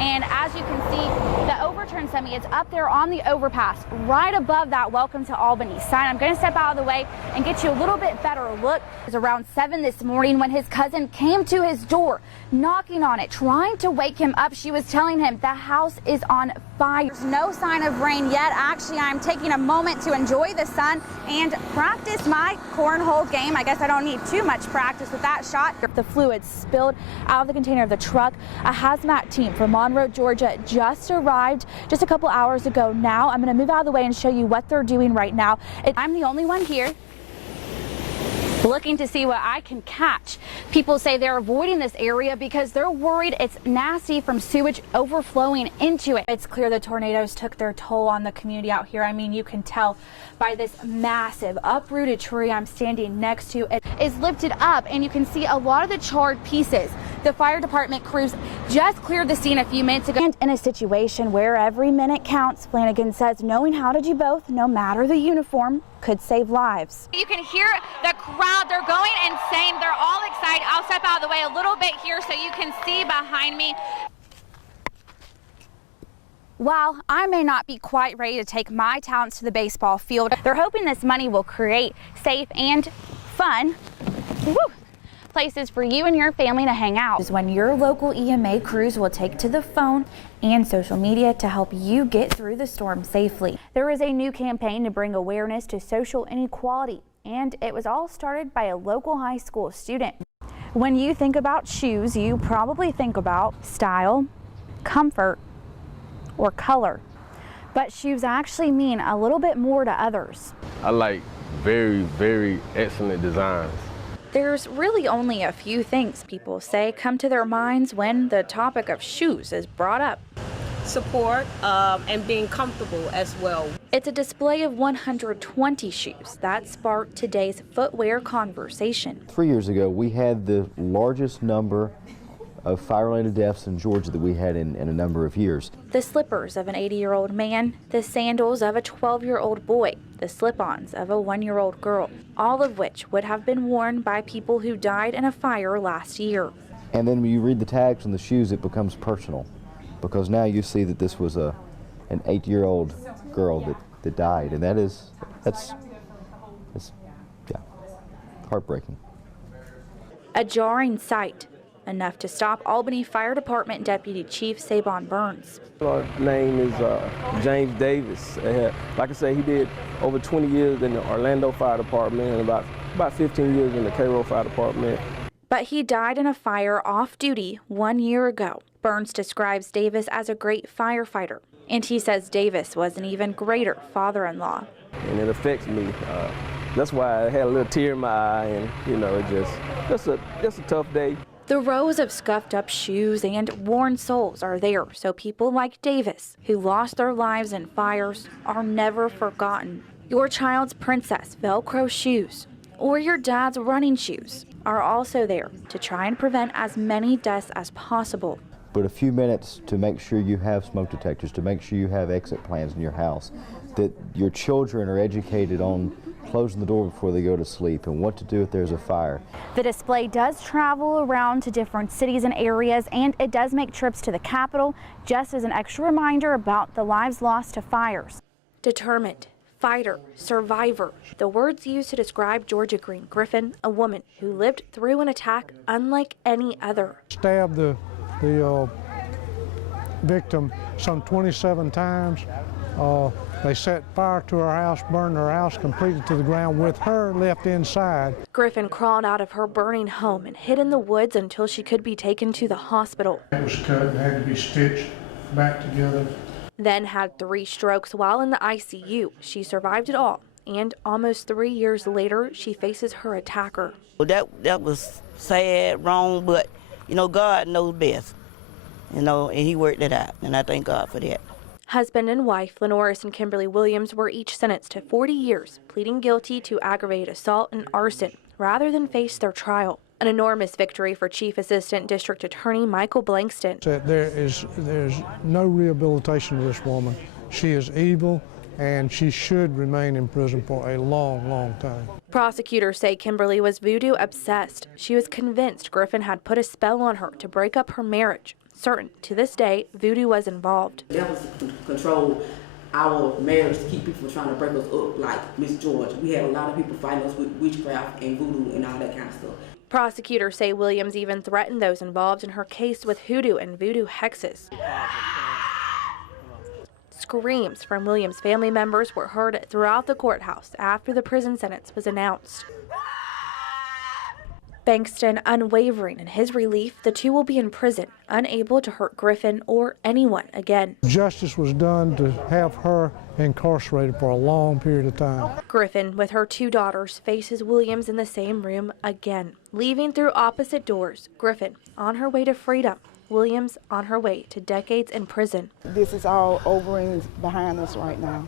And as you can see, the overturned semi is up there on the overpass, right above that Welcome to Albany sign. I'm going to step out of the way and get you a little bit better look. It was around 7 this morning when his cousin came to his door, knocking on it, trying to wake him up. She was telling him the house is on fire. There's no sign of rain yet. Actually, I'm taking a moment to enjoy the sun and practice my cornhole game. I guess I don't need too much practice with that shot. The fluid spilled out of the container of the truck. A hazmat team from Monroe, Georgia just arrived just a couple hours ago now. I'm going to move out of the way and show you what they're doing right now. I'm the only one here looking to see what I can catch. People say they're avoiding this area because they're worried it's nasty from sewage overflowing into it. It's clear the tornadoes took their toll on the community out here. I mean, you can tell by this massive uprooted tree I'm standing next to. It is lifted up and you can see a lot of the charred pieces. The fire department crews just cleared the scene a few minutes ago. And in a situation where every minute counts, Flanagan says knowing how to do both, no matter the uniform, could save lives. You can hear the crowd. They're going insane. They're all excited. I'll step out of the way a little bit here so you can see behind me. While I may not be quite ready to take my talents to the baseball field, they're hoping this money will create safe and fun places for you and your family to hang out. Is when your local EMA crews will take to the phone and social media to help you get through the storm safely. There is a new campaign to bring awareness to social inequality, and it was all started by a local high school student. When you think about shoes, you probably think about style, comfort, or color. But shoes actually mean a little bit more to others. I like very, very excellent designs. There's really only a few things people say come to their minds when the topic of shoes is brought up. Support and being comfortable as well. It's a display of 120 shoes that sparked today's footwear conversation. 3 years ago, we had the largest number of fire-related deaths in Georgia that we had in a number of years. The slippers of an 80-year-old man, the sandals of a 12-year-old boy, the slip-ons of a 1-year-old girl, all of which would have been worn by people who died in a fire last year. And then when you read the tags on the shoes, it becomes personal, because now you see that this was an 8-year-old girl that died, and that's heartbreaking. A jarring sight, enough to stop Albany Fire Department Deputy Chief Sabon Burns. Our name is James Davis. Like I say, he did over 20 years in the Orlando Fire Department and about 15 years in the Cairo Fire Department. But he died in a fire off-duty 1 year ago. Burns describes Davis as a great firefighter, and he says Davis was an even greater father-in-law. And it affects me. That's why I had a little tear in my eye, and it's a tough day. The rows of scuffed up shoes and worn soles are there so people like Davis, who lost their lives in fires, are never forgotten. Your child's princess Velcro shoes or your dad's running shoes are also there to try and prevent as many deaths as possible. But a few minutes to make sure you have smoke detectors, to make sure you have exit plans in your house, that your children are educated on closing the door before they go to sleep and what to do if there's a fire. The display does travel around to different cities and areas, and it does make trips to the Capitol just as an extra reminder about the lives lost to fires. Determined, fighter, survivor, the words used to describe Georgia Green Griffin, a woman who lived through an attack unlike any other. Stabbed the victim some 27 times. They set fire to her house, burned her house completely to the ground with her left inside. Griffin crawled out of her burning home and hid in the woods until she could be taken to the hospital. It was cut and had to be stitched back together. Then had 3 strokes while in the ICU. She survived it all, and almost 3 years later, she faces her attacker. Well, that was sad, wrong, but God knows best, and he worked it out, and I thank God for that. Husband and wife, Lenoris and Kimberly Williams, were each sentenced to 40 years, pleading guilty to aggravated assault and arson, rather than face their trial. An enormous victory for Chief Assistant District Attorney Michael Blankston. There's no rehabilitation of this woman. She is evil, and she should remain in prison for a long, long time. Prosecutors say Kimberly was voodoo obsessed. She was convinced Griffin had put a spell on her to break up her marriage. certain to this day voodoo was involved. That was to control our marriage, to keep people from trying to break us up like Miss George. We had a lot of people fighting us with witchcraft and voodoo and all that kind of stuff. Prosecutors say Williams even threatened those involved in her case with hoodoo and voodoo hexes. Screams from Williams' family members were heard throughout the courthouse after the prison sentence was announced. Bankston unwavering in his relief the two will be in prison, unable to hurt Griffin or anyone again. Justice was done to have her incarcerated for a long period of time. Griffin, with her 2 daughters, faces Williams in the same room again, leaving through opposite doors. Griffin on her way to freedom, Williams on her way to decades in prison. This is all over and behind us right now.